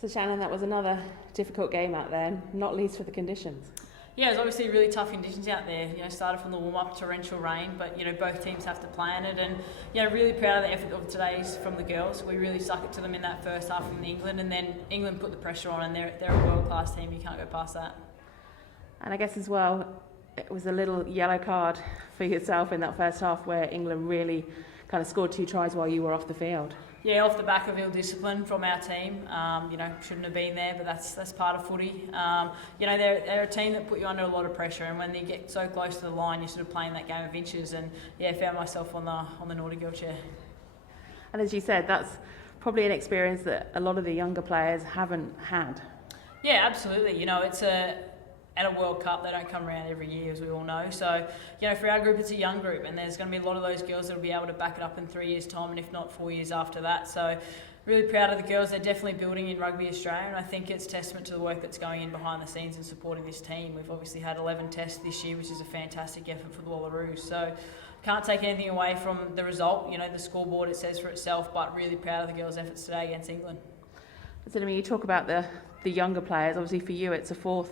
So Shannon, that was another difficult game out there, not least for the conditions. Yeah, it was obviously really tough conditions out there. Started from the warm-up, torrential rain, but both teams have to play in it. And really proud of the effort of today's from the girls. We really stuck it to them in that first half from England, and then England put the pressure on, and they're a world-class team. You can't go past that. And I guess as well, it was a little yellow card for yourself in that first half, where England really kind of scored 2 tries while you were off the field. Yeah, off the back of ill discipline from our team. Shouldn't have been there, but that's part of footy. They're a team that put you under a lot of pressure, and when they get so close to the line, you're sort of playing that game of inches. And found myself on the naughty girl chair. And as you said, that's probably an experience that a lot of the younger players haven't had. Yeah, absolutely. It's at a World Cup, they don't come around every year, as we all know. So, for our group, it's a young group, and there's going to be a lot of those girls that will be able to back it up in 3 years' time, and if not 4 years after that. So, really proud of the girls. They're definitely building in Rugby Australia, and I think it's testament to the work that's going in behind the scenes and supporting this team. We've obviously had 11 tests this year, which is a fantastic effort for the Wallaroos. So, can't take anything away from the result. The scoreboard, it says for itself, but really proud of the girls' efforts today against England. So, you talk about the younger players. Obviously, for you, it's a 4th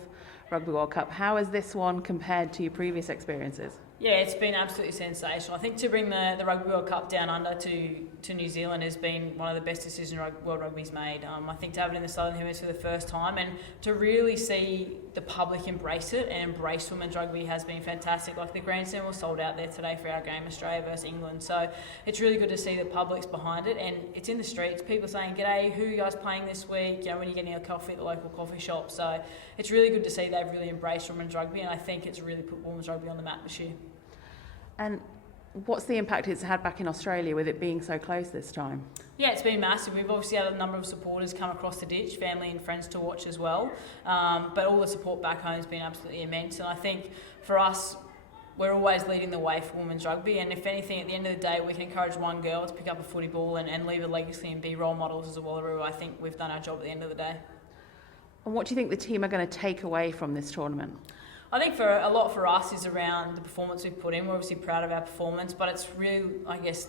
Rugby World Cup. How is this one compared to your previous experiences? Yeah, it's been absolutely sensational. I think to bring the Rugby World Cup down under to New Zealand has been one of the best decisions World Rugby's made. I think to have it in the Southern Hemisphere for the first time, and to really see the public embrace it and embrace women's rugby has been fantastic. Like, the grandstand was sold out there today for our game, Australia versus England. So it's really good to see the public's behind it, and it's in the streets. People saying, "G'day, who are you guys playing this week?" When you're getting a coffee at the local coffee shop. So it's really good to see they've really embraced women's rugby, and I think it's really put women's rugby on the map this year. And what's the impact it's had back in Australia with it being so close this time? Yeah, it's been massive. We've obviously had a number of supporters come across the ditch, family and friends to watch as well. But all the support back home has been absolutely immense. And I think for us, we're always leading the way for women's rugby. And if anything, at the end of the day, we can encourage one girl to pick up a footy ball and leave a legacy and be role models as a Wallaroo. I think we've done our job at the end of the day. And what do you think the team are going to take away from this tournament? I think for a lot for us is around the performance we've put in. We're obviously proud of our performance, but it's really, I guess,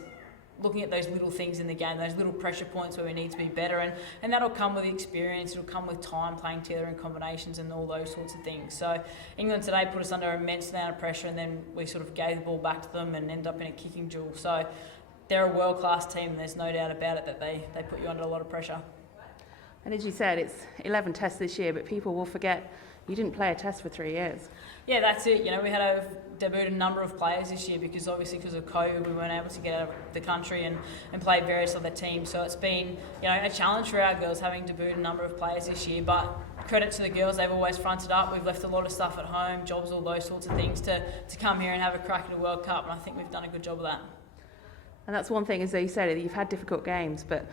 looking at those little things in the game, those little pressure points where we need to be better, and that'll come with experience, it'll come with time playing together in combinations and all those sorts of things. So England today put us under an immense amount of pressure, and then we sort of gave the ball back to them and ended up in a kicking duel. So they're a world-class team, and there's no doubt about it that they put you under a lot of pressure. And as you said, it's 11 tests this year, but people will forget you didn't play a test for 3 years. Yeah, that's it. We had debuted a number of players this year because of COVID, we weren't able to get out of the country and play various other teams. So it's been, a challenge for our girls having debuted a number of players this year. But credit to the girls, they've always fronted up. We've left a lot of stuff at home, jobs, all those sorts of things to come here and have a crack at a World Cup. And I think we've done a good job of that. And that's one thing, as you said, you've had difficult games, but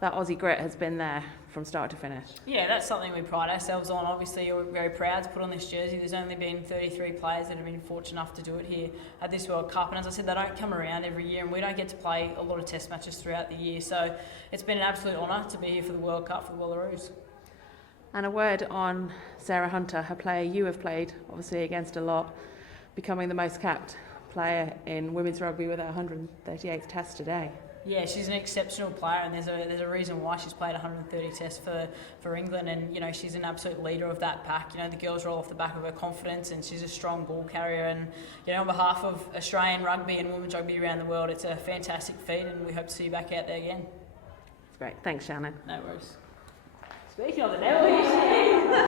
that Aussie grit has been there from start to finish. Yeah, that's something we pride ourselves on. Obviously, we're very proud to put on this jersey. There's only been 33 players that have been fortunate enough to do it here at this World Cup. And as I said, they don't come around every year, and we don't get to play a lot of test matches throughout the year. So it's been an absolute honour to be here for the World Cup for the Wallaroos. And a word on Sarah Hunter, a player you have played, obviously, against a lot, becoming the most capped player in women's rugby with her 138th test today. Yeah, she's an exceptional player, and there's a reason why she's played 130 tests for England, and she's an absolute leader of that pack. The girls roll off the back of her confidence, and she's a strong ball carrier. And on behalf of Australian rugby and women's rugby around the world, it's a fantastic feat, and we hope to see you back out there again. Great, thanks, Shannon. No worries. Speaking of the devil,